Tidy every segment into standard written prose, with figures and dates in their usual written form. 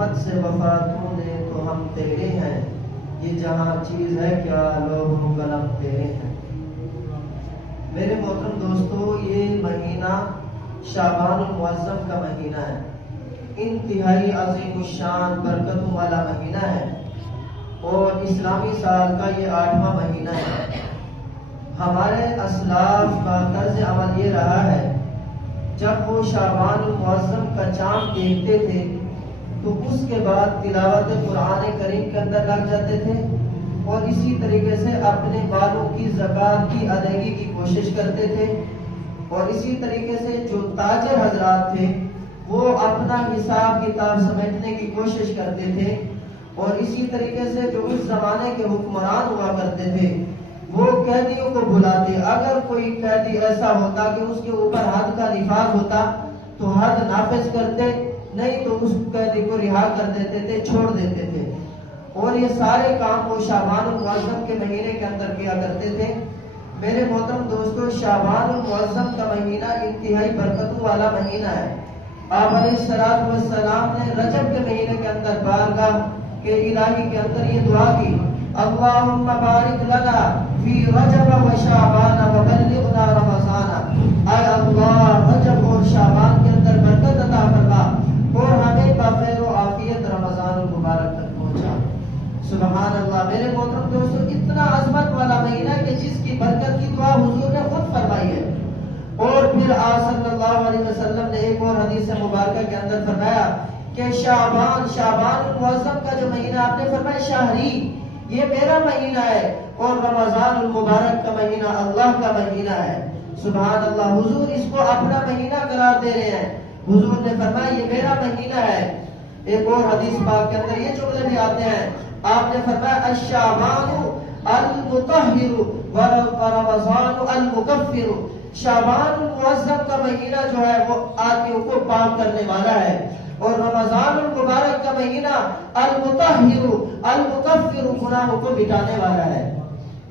مت سے وفاتوں نے تو ہم تیرے ہیں، یہ جہاں چیز ہے کیا لوگ قلم تیرے ہیں۔ میرے محترم دوستو، یہ مہینہ شعبان المعظم کا مہینہ ہے، انتہائی عظیم الشان برکتوں والا مہینہ ہے اور اسلامی سال کا یہ 8واں مہینہ ہے۔ ہمارے اسلاف کا طرز عمل یہ رہا ہے، جب وہ شعبان المعظم کا چاند دیکھتے تھے تو اس کے بعد تلاوت قرآن کریم کے اندر لگ جاتے تھے اور اسی طریقے سے اپنے مالوں کی زکوٰۃ کی ادائیگی کی کوشش کرتے تھے، اور اسی طریقے سے جو تاجر حضرات تھے وہ اپنا حساب کتاب سمیٹنے کی کوشش کرتے تھے، اور اسی طریقے سے جو اس زمانے کے حکمران ہوا کرتے تھے وہ قیدیوں کو بلاتے۔ اگر کوئی قیدی ایسا ہوتا کہ اس کے اوپر حد کا نفاذ ہوتا تو حد نافذ کرتے، نہیں تو اس قیدی کو رہا کر دیتے تھے، چھوڑ دیتے تھے، اور یہ سارے کام وہ شعبان المعظم کے مہینے کے اندر کیا کرتے تھے۔ میرے محترم دوستو، شعبان المعظم کا مہینہ انتہائی برکتوں والا مہینہ ہے۔ آپ علیہ السلام نے رجب کے مہینے کے اندر بارگاہ کے الہی کے اندر یہ دعا کی، اللہم بارک لنا فی رجب و شعبان و بلغنا رمضان۔ اے اللہ، رجب اور شعبان کے اندر برکت عطا فرما اور ہمیں بخیر و عافیت رمضان المبارک تک پہنچا۔ سبحان اللہ۔ میرے محترم دوستو، اتنا عظمت والا مہینہ کہ جس کی برکت کی دعا حضور نے خود فرمائی ہے، اور پھر آپ صلی اللہ علیہ وسلم نے ایک اور حدیث مبارکہ کے اندر فرمایا کہ شعبان المعظم کا جو مہینہ آپ نے فرمایا شہری، یہ میرا مہینہ ہے، اور رمضان المبارک کا مہینہ اللہ کا مہینہ ہے۔ سبحان اللہ۔ حضور اس کو اپنا مہینہ قرار دے رہے ہیں، حضور نے فرمایا یہ میرا مہینہ ہے۔ ایک اور حدیث پاک کے اندر یہ جملے بھی آتے ہیں، آپ نے فرمایا الشعبان المطہر ورمضان المکفر۔ شعبان المعظم کا مہینہ جو ہے وہ آدمیوں کو پاک کرنے والا ہے، اور رمضان المبارک کا مہینہ المطہر المکفر، گناہوں کو مٹانے والا ہے۔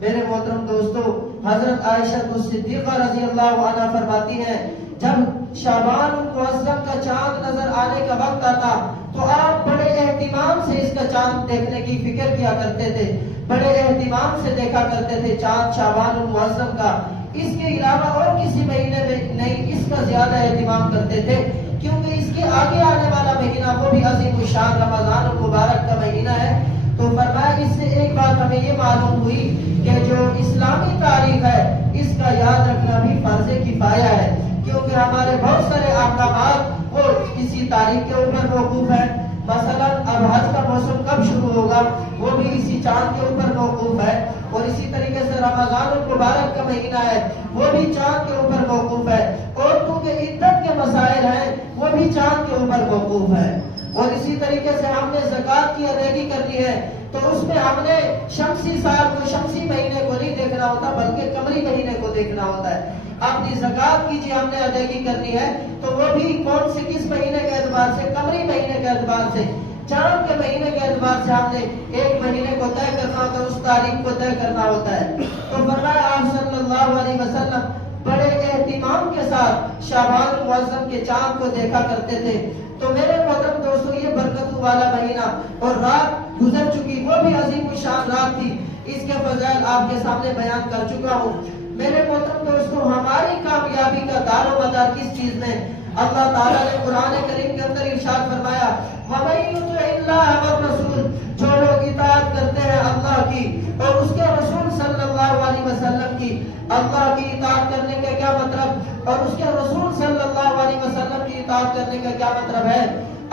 میرے محترم دوستو، حضرت عائشہ صدیقہ رضی اللہ عنہا فرماتی ہیں، جب شعبان المعظم کا چاند نظر آنے کا وقت آتا تو آپ بڑے اہتمام سے اس کا چاند دیکھنے کی فکر کیا کرتے تھے، بڑے اہتمام سے دیکھا کرتے تھے چاند شعبان المعظم کا۔ اس کے علاوہ اور کسی مہینے میں نہیں، اس کا زیادہ اہتمام کرتے تھے، کیونکہ اس کے آگے آنے والا مہینہ وہ بھی عظیم الشان رمضان المبارک کا مہینہ ہے۔ تو فرمایا اس سے ایک بات ہمیں یہ معلوم ہوئی کہ جو اسلامی تاریخ ہے اس کا یاد رکھنا بھی فرض کفایہ ہے، کیونکہ ہمارے بہت سارے احکامات وہ اسی تاریخ کے اوپر موقوف ہیں۔ مثلا اب حج کا موسم کب شروع ہوگا وہ بھی اسی چاند کے اوپر موقوف ہے، اور اسی طریقے سے رمضان المبارک کا مہینہ ہے وہ بھی چاند کے اوپر موقوف ہے، عورتوں کے عدت کے مسائل ہیں وہ بھی چاند کے اوپر موقوف ہے، اور اسی طریقے سے ہم نے زکوٰۃ کی ادائیگی کرنی ہے تو اس میں ہم نے شمسی سال کو، شمسی مہینے کو نہیں دیکھنا ہوتا بلکہ قمری مہینے کو دیکھنا ہوتا ہے۔ اپنی زکوٰۃ کی ہم نے ادائیگی کرنی ہے تو وہ بھی کون سے کس مہینے کے اعتبار سے؟ قمری مہینے کے اعتبار سے، چاند کے مہینے کے اعتبار سے ہم نے ایک مہینے کو طے کرنا ہوتا ہے، اس تاریخ کو طے کرنا ہوتا ہے۔ تو فرمایا آپ صلی اللہ علیہ وسلم بڑے اہتمام کے ساتھ شعبان المعظم کے چاند کو دیکھا کرتے تھے۔ تو میرے محترم دوستو، یہ برکتوں والا مہینہ، اور رات گزر چکی وہ بھی عظیم الشان رات تھی، اس کے فضائل آپ کے سامنے بیان کر چکا ہوں۔ میرے محترم دوستو، ہماری کامیابی کا دار و مدار کس چیز میں؟ اللہ تعالیٰ نے قرآن کریم کے اندر ارشاد فرمایا، وَمَن يُطِعِ اللَّهَ وَالرَّسُولَ، جو لوگ اطاعت کرتے ہیں اللہ کی اور اس کے رسول صلی اللہ علیہ وسلم کی۔ اللہ کی اطاعت کرنے کا کیا مطلب، اور اس کے رسول صلی اللہ علیہ وسلم کی اطاعت کرنے کا کیا مطلب ہے؟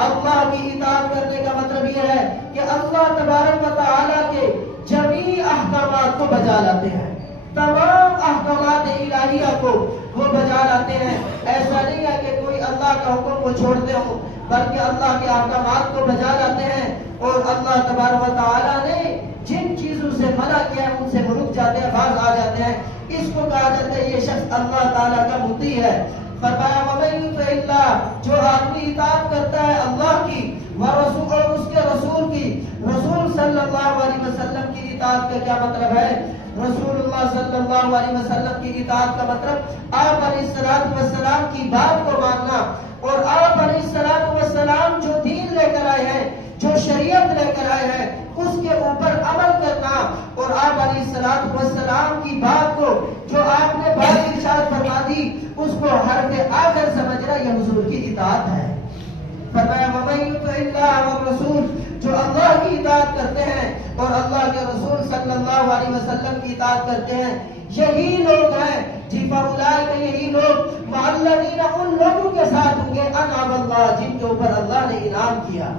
اللہ کی اطاعت کرنے کا مطلب یہ ہے کہ اللہ تبارک و تعالیٰ کے جمیع احکامات کو بجا لاتے ہیں، تمام احکامات الہیہ کو وہ بجا لاتے ہیں۔ ایسا نہیں ہے کہ کوئی اللہ کا حکم کو چھوڑتے ہوں، بلکہ اللہ کے احکامات کو بجا لاتے ہیں، اور اللہ تبارک و تعالیٰ نے جن چیزوں سے منع کیا ہے ان سے وہ رک جاتے ہیں، باز آ جاتے ہیں۔ اس کو کہا جاتا ہے یہ شخص اللہ تعالیٰ کا مطیع ہے۔ فرمایا وَمَن يُطِعِ اللَّهَ، جو آدمی اطاعت کرتا ہے اللہ کی ورسول اور اس کے رسول کی۔ رسول صلی اللہ علیہ وسلم کی اطاعت کا کیا مطلب ہے؟ رسول اللہ صلی اللہ علیہ وسلم کی اطاعت کا مطلب آپ علیہ السلام کی بات کو ماننا، اور آپ علیہ السلام جو دین لے کر آئے ہیں، جو شریعت لے کر آئے ہیں، اس کے اوپر عمل کرنا، اور آپ علیہ السلام کی بات کو جو آپ نے بات ارشاد فرما دی اس کو حرف آخر سمجھنا، یہ حضور کی اطاعت ہے۔ فرمایا وَمَن يُطِعِ اللَّهَ وَالرَّسُولَ، جو اللہ کی اطاعت کرتے ہیں اور اللہ کے رسول صلی اللہ علیہ وسلم کی اطاعت کرتے ہیں، یہی لوگ ہیں جی فَأُولَٰئِكَ، یہی لوگ مَعَ الَّذِينَ، ان لوگوں کے ساتھ ہوں گے أَنْعَمَ اللَّهُ، جن کے اوپر اللہ نے انعام کیا۔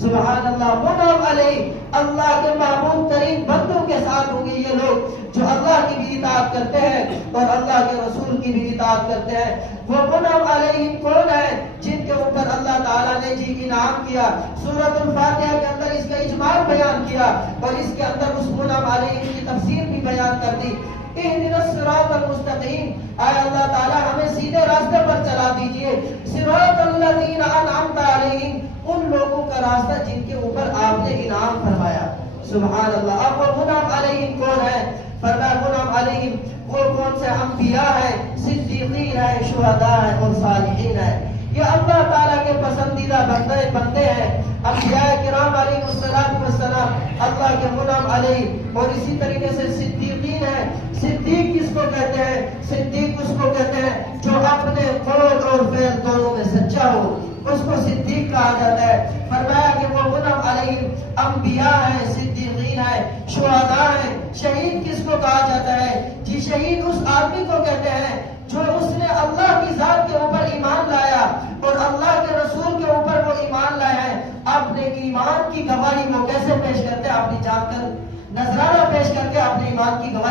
سبحان اللہ، منعم علیہ، اللہ کے محبوب ترین بندوں کے ساتھ ہوں گے یہ لوگ جو اللہ کی بھی اطاعت کرتے ہیں اور اللہ کے رسول کی بھی اطاعت کرتے ہیں۔ وہ منعم علیہم کون ہے؟ جن کے اوپر اللہ تعالیٰ نے جی انعام کیا۔ سورۃ الفاتحہ کے اندر اس کا اجمال بیان کیا اور اس کے اندر اس منعم علیہم کی تفسیر بھی بیان کر دی۔ اہدنا الصراط المستقیم، اے اللہ تعالیٰ ہمیں سیدھے راستے پر چلا دیجئے۔ صراط الذین انعمت علیہم، ان لوگوں کا راستہ جن کے اوپر آپ نے انعام فرمایا۔ سبحان اللہ۔ اب وہ منعم علیہم کون ہے؟ فرمایا منعم علیہم وہ کون سے انبیاء ہیں، صدیقین ہیں، شہداء ہیں اور صالحین ہیں۔ یہ اللہ تعالیٰ کے پسندیدہ بندے ہیں۔ انبیاء کرام علیہ السلام اللہ کے منعم علیہ، اور اسی طریقے سے صدیقین ہیں۔ صدیق کس کو کہتے ہیں؟ صدیق اس کو کہتے ہیں جو اپنے قول اور فعل دونوں میں سچا ہو، اس کو صدیق کہا جاتا ہے۔ فرمایا کہ وہ منعم علیہ انبیاء ہیں، صدیقین ہیں، شہداء ہیں۔ شہید کس کو کہا جاتا ہے؟ جی شہید اس آدمی کو کہتے ہیں جو اس نے اللہ کی ذات کے اوپر ایمان لایا اور اللہ کے رسول کے اوپر وہ ایمان لایا ہے۔ اپنے ایمان کی گواہی وہ کیسے پیش کرتے ہیں؟ اپنی جان کر نذرانہ پیش کر کے اپنے ایمان کی گواہی